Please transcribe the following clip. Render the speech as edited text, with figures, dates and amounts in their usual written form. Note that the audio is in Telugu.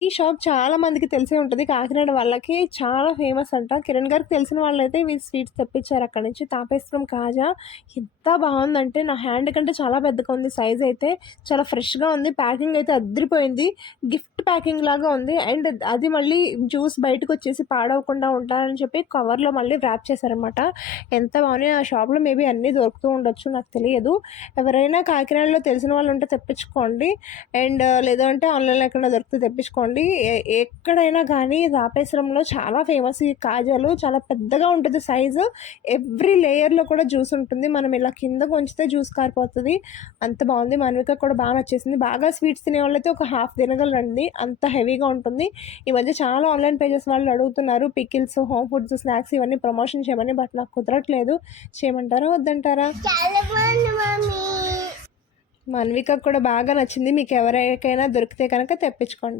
ఈ షాప్ చాలా మందికి తెలిసే ఉంటది. కాకినాడ వాళ్ళకి చాలా ఫేమస్ అంట. కిరణ్ గారికి తెలిసిన వాళ్ళైతే ఈ స్వీట్స్ తెప్పించారు అక్కడి నుంచి. తాపేస్త్రం కాజా ఎంత బావుందంటే నా హ్యాండ్ కంటే చాలా పెద్దగా ఉంది సైజ్ అయితే. చాలా ఫ్రెష్‌గా ఉంది. ప్యాకింగ్ అయితే అద్దిరిపోయింది. గిఫ్ట్ ప్యాకింగ్ లాగా ఉంది. అండ్ అది మళ్ళీ జ్యూస్ బయటకొచ్చేసి పాడవకుండా ఉంటారని చెప్పి కవర్‌లో మళ్ళీ వ్రాప్ చేశారనమాట. ఎంత బాగున్నాయో ఆ షాప్‌లో మేబీ అన్నీ దొరుకుతూ ఉండొచ్చు నాకు తెలియదు. ఎవరైనా కాకినాడలో తెలిసిన వాళ్ళు ఉంటే తెప్పించుకోండి. అండ్ లేదంటే ఆన్‌లైన్‌లో ఎక్కడైనా దొరికితే తెప్పించుకోండి. ఎక్కడైనా కానీ రాపేశ్వరంలో చాలా ఫేమస్ ఈ కాజాలు. చాలా పెద్దగా ఉంటుంది సైజు. ఎవ్రీ లేయర్‌లో కూడా జ్యూస్ ఉంటుంది. మనం ఇలా కిందకు ఉంచితే జ్యూస్ కారిపోతది. అంత బావుంది. మాన్వికకి కూడా బాగా నచ్చేసింది. బాగా స్వీట్స్ తినేవాళ్ళైతే ఒక హాఫ్ తినగలరండి. అంత హెవీగా ఉంటుంది. ఈ మధ్య చాలా ఆన్‌లైన్ పేజెస్ వాళ్ళు అడుగుతున్నారు. పికిల్స్, హోమ్ ఫుడ్స్, స్నాక్స్ ఇవన్నీ ప్రమోషన్ చేయమని. బట్ నాకు కుదరట్లేదు. చేయమంటారా? వద్దంటారా? చాలా బాగుంది మమ్మీ. మాన్వికకి కూడా బాగా నచ్చింది. మీకు ఎవరికైనా దొరికితే కనుక తెప్పించుకోండి.